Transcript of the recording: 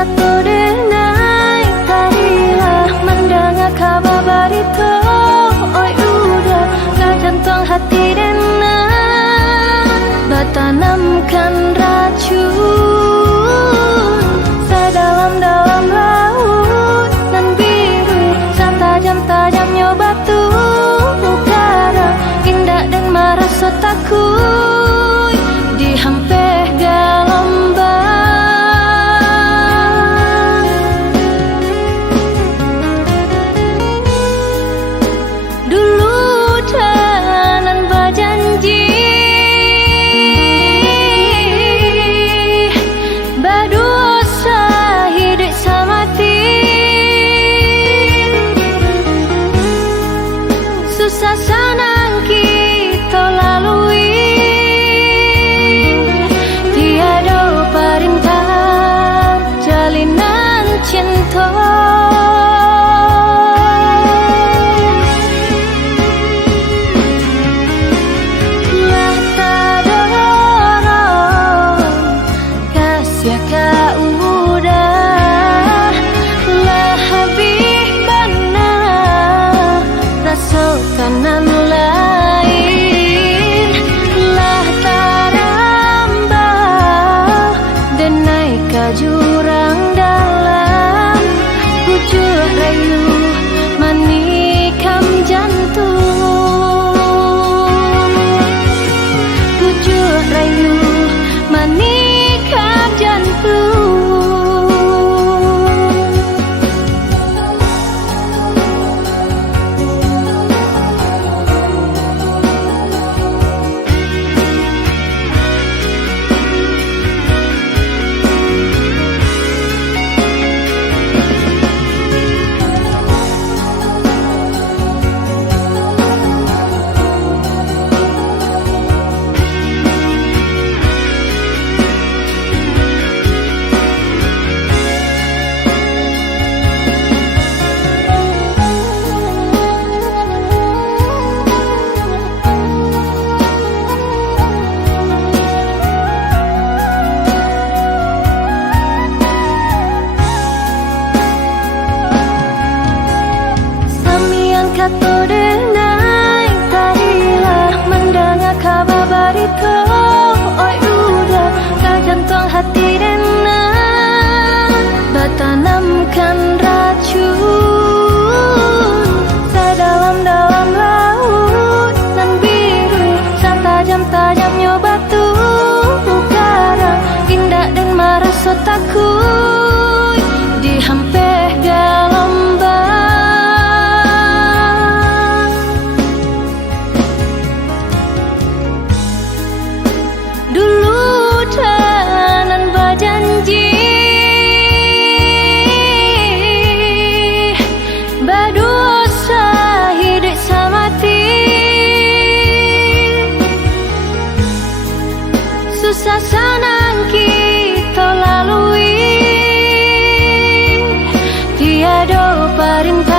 kata denai tadilah mendengar kabar berita. Oi udah gak jantung hati denai bertanamkan racun sedalam-dalam laut nan biru setajam-tajamnya batu utara indah dan merasa takut dihampir gelombang. Dulu tenan berjanji berdosa hidup semati, susah senang kita lalui, tiada perintah jalinan cinta. Lah tak ada orang kasih kau udah lah habis benar rasa kanan lain lah tarambah denai ke jurang dalam pucuk rayu menikam jantung, pucuk rayu menikam jantung. Kata denai tadilah mendengar kabar berita. Oi udah gak jantung hati denai bertanamkan racun sedalam-dalam laut nan biru setajam-tajamnya batu utara indah dan merasa takut dihampir gelombang. Dulu tenan berjanji berdosa hidup semati, susah senang kita lalui, tiada perintah